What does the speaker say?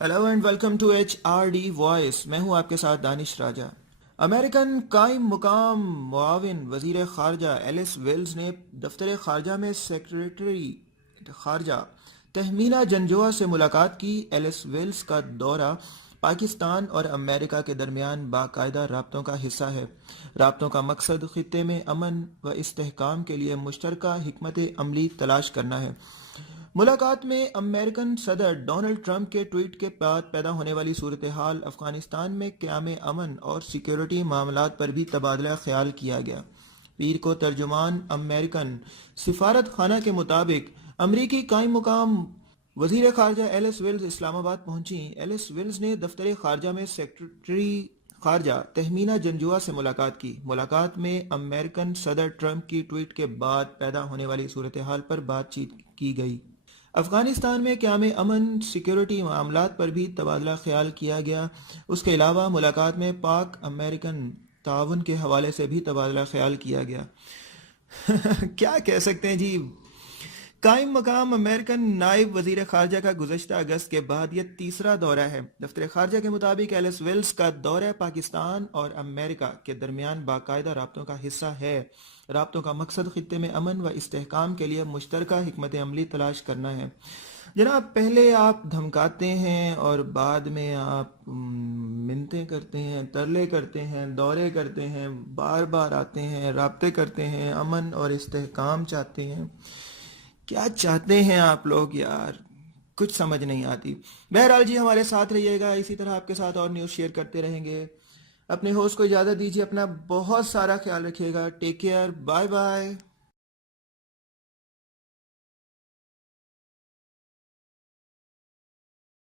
Hello and welcome to HRD voice. मैं हूं आपके साथ दानिश राजा। अमेरिकन कायम मुकाम मुआविन वजीर खारजा एलिस वेल्स ने दफ्तर खारजा में सेक्रेटरी खारजा तहमीना जंजोआ से मुलाकात की। एलिस वेल्स का दौरा पाकिस्तान और अमेरिका के दरमियान बाकायदा राब्तों का हिस्सा है। राब्तों का मकसद खित्ते में अमन व इस्तेहकाम के लिए मुश्तरका हिकमत अमली तलाश करना है। मुलाकात में अमेरिकन सदर डोनाल्ड ट्रंप के ट्वीट के बाद पैदा होने वाली सूरत हाल, अफगानिस्तान में क़याम अमन और सिक्योरिटी मामलात पर भी तबादला ख्याल किया गया। पीर को तर्जुमान अमेरिकन सिफारत खाना के मुताबिक अमरीकी कायम मुकाम वजीर खारजा एलिस वेल्स इस्लामाबाद पहुंची। एलिस वेल्स ने दफ्तर खारजा में सेक्रेटरी खारजा तहमीना जंजुआ से मुलाकात की। मुलाकात में अमेरिकन सदर ट्रंप की ट्वीट के बाद पैदा होने वाली सूरत हाल पर बातचीत की गई। अफगानिस्तान में क़याम अमन सिक्योरिटी मामलात पर भी तबादला ख्याल किया गया। उसके अलावा मुलाकात में पाक अमेरिकन ताउन के हवाले से भी तबादला ख्याल किया गया। क्या कह सकते हैं जी। कायम मकाम अमेरिकन नायब वजीर खारजा का गुज़श्ता अगस्त के बाद यह तीसरा दौरा है। दफ्तर खारजा के मुताबिक एलिस वेल्स का दौरा पाकिस्तान और अमेरिका के दरमियान बाकायदा राब्तों का हिस्सा है। राब्तों का मकसद खित्ते में अमन व इस्तेहकाम के लिए मुश्तरका हिकमत अमली तलाश करना है। जनाब, पहले आप धमकाते हैं और बाद में आप मिन्नतें करते हैं, तरले करते हैं, दौरे करते हैं, बार बार आते हैं, राब्ते करते हैं, अमन और इस्तेहकाम चाहते हैं। क्या चाहते हैं आप लोग यार, कुछ समझ नहीं आती। बहरहाल जी, हमारे साथ रहिएगा, इसी तरह आपके साथ और न्यूज़ शेयर करते रहेंगे। अपने होस्ट को इजाज़त दीजिए, अपना बहुत सारा ख्याल रखिएगा। Take care, bye bye.